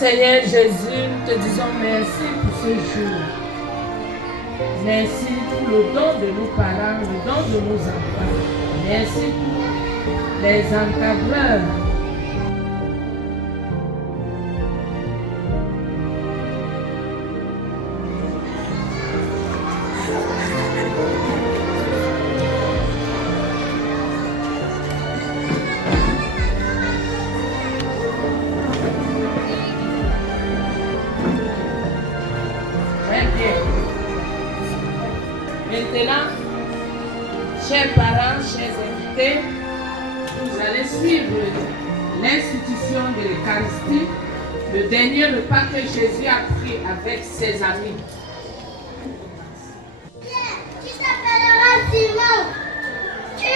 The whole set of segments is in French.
Seigneur Jésus, nous te disons merci pour ce jour. Merci pour le don de nos parents, le don de nos enfants. Merci pour les encadreurs. Maintenant, chers parents, chers invités, vous allez suivre l'institution de l'Eucharistie, le dernier repas que Jésus a pris avec ses amis. Tu t'appelleras Simon, tu es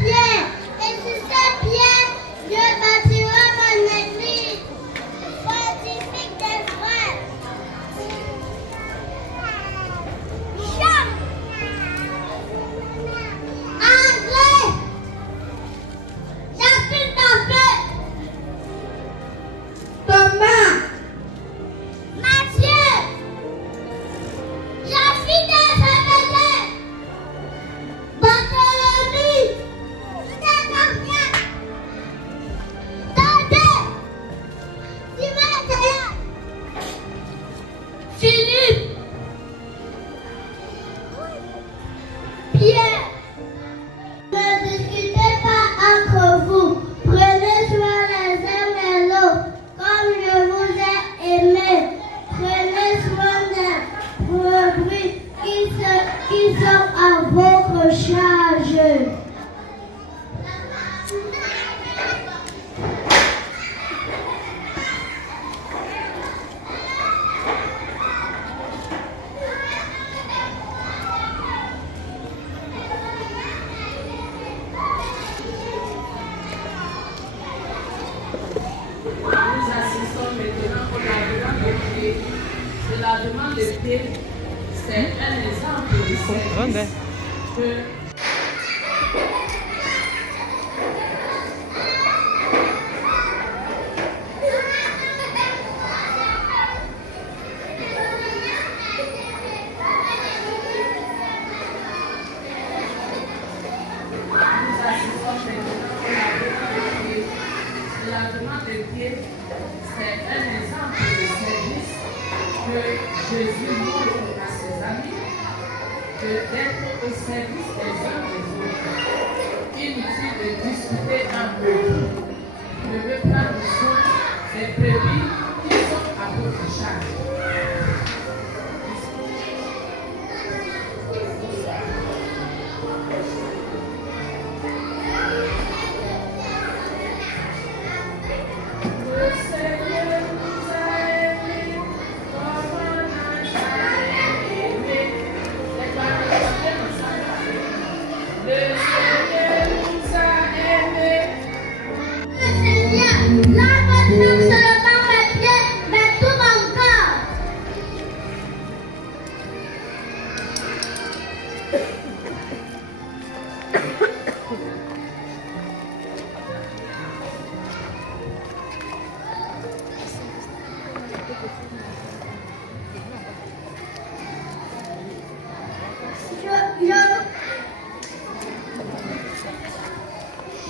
Pierre, et sur cette pierre, je bâtirai mon église, fortifique des frères. Qui sont à votre charge. Nous assistons maintenant au lavement des pieds. Le lavement des pieds, c'est un exemple de service que Jésus montre à ses amis que d'être au service des uns des autres. Inutile de discuter entre vous. Ne veut prendre soin des brebis qui sont à votre charge.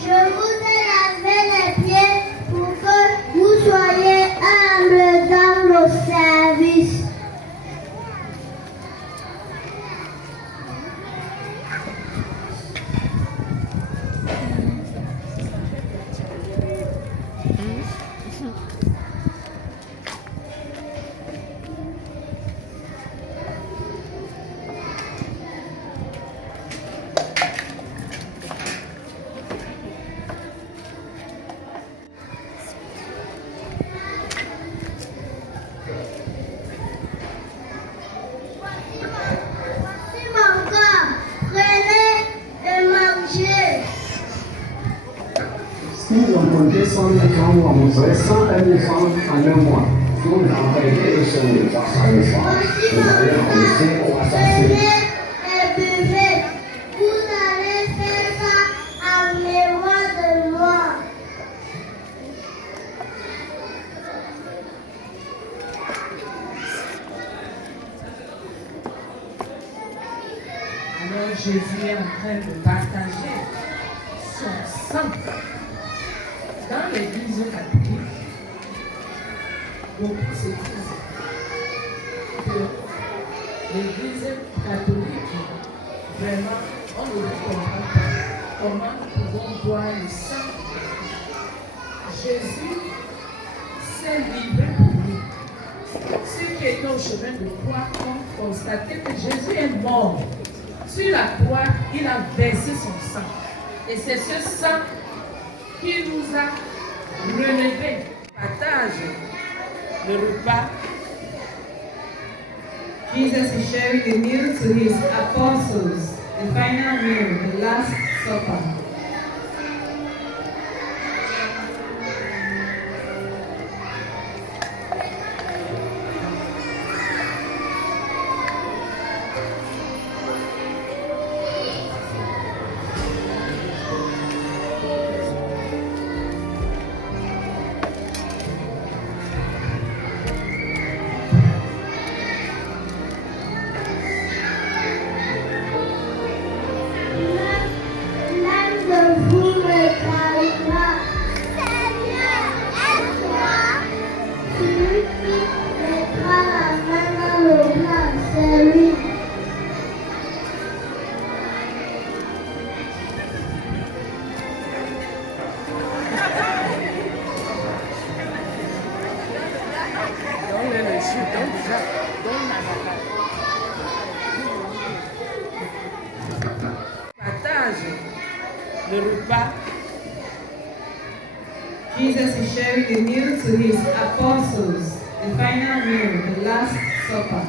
Je vous ai lavé les pieds pour que vous soyez humbles dans le service. Si vous rencontrez 100 000 francs, vous rembourserez 101 000 francs en un mois. Si vous empruntez 100 000 francs, vous allez rembourser au assassiné. Vous allez faire ça en mémoire de moi. Jésus est en train de partager son sang dans l'église catholique. Beaucoup se disent que l'église catholique, vraiment, on ne comprend pas comment nous pouvons boire le sang. Jésus s'est livré pour nous. Ceux qui étaient au chemin de croix ont constaté que Jésus est mort. Sur la croix, il a versé son sang. Et c'est ce sang qui nous a relevés. Partage le repas. Jesus is sharing the meal to his apostles, the final meal, the Last Supper. Partage le repas. Jesus is sharing the meal to his apostles, the final meal, the Last Supper.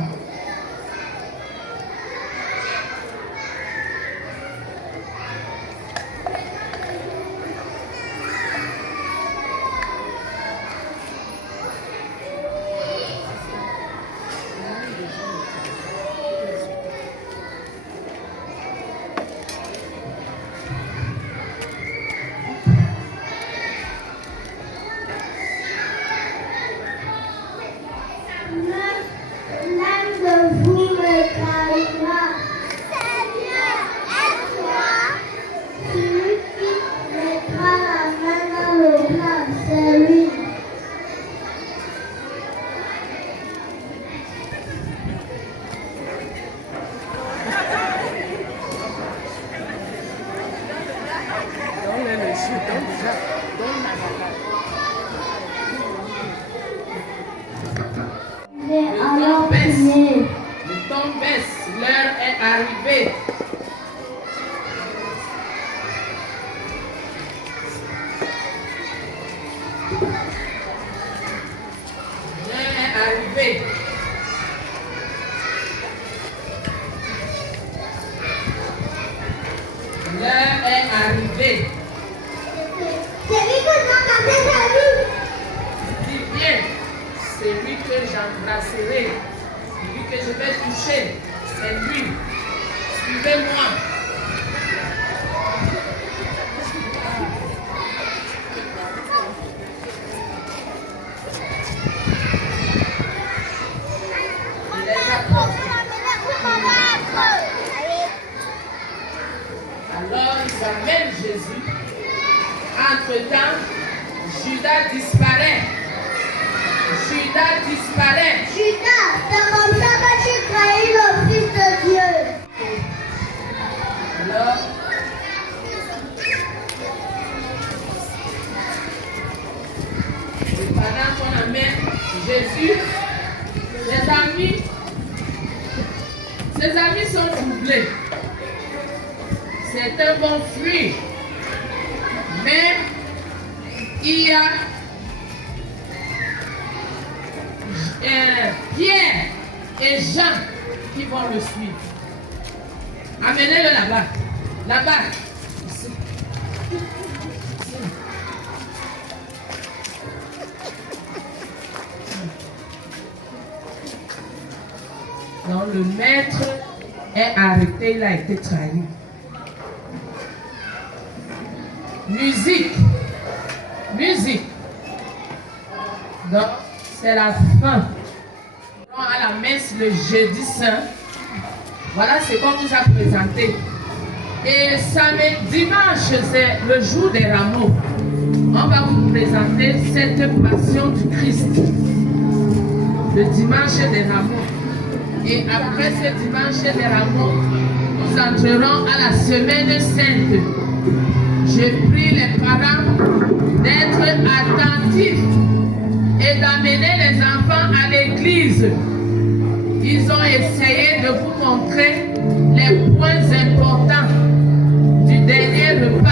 Le temps baisse, l'heure est arrivée. L'heure est arrivée. L'heure est arrivée. Dis bien, c'est lui que j'embrasserai. Celui que je vais toucher, c'est lui. Suivez-moi. Alors ils amènent Jésus. Entre-temps, Judas disparaît. Judas disparaît. Judas, c'est comme ça que tu trahis le Fils de Dieu. Alors, pendant qu'on amène Jésus, ses amis sont troublés. C'est un bon fruit. Mais il y a Pierre et Jean qui vont le suivre. Amenez-le là-bas. Là-bas. Ici. Donc le maître est arrêté, il a été trahi. Musique. Donc c'est la fin. À la messe le jeudi saint. Voilà ce qu'on nous a présenté. Et dimanche, c'est le jour des rameaux. On va vous présenter cette passion du Christ. Le dimanche des rameaux. Et après ce dimanche des rameaux, nous entrerons à la semaine sainte. Je prie les parents d'être attentifs et d'amener les enfants à l'église. Ils ont essayé de vous montrer les points importants du dernier repas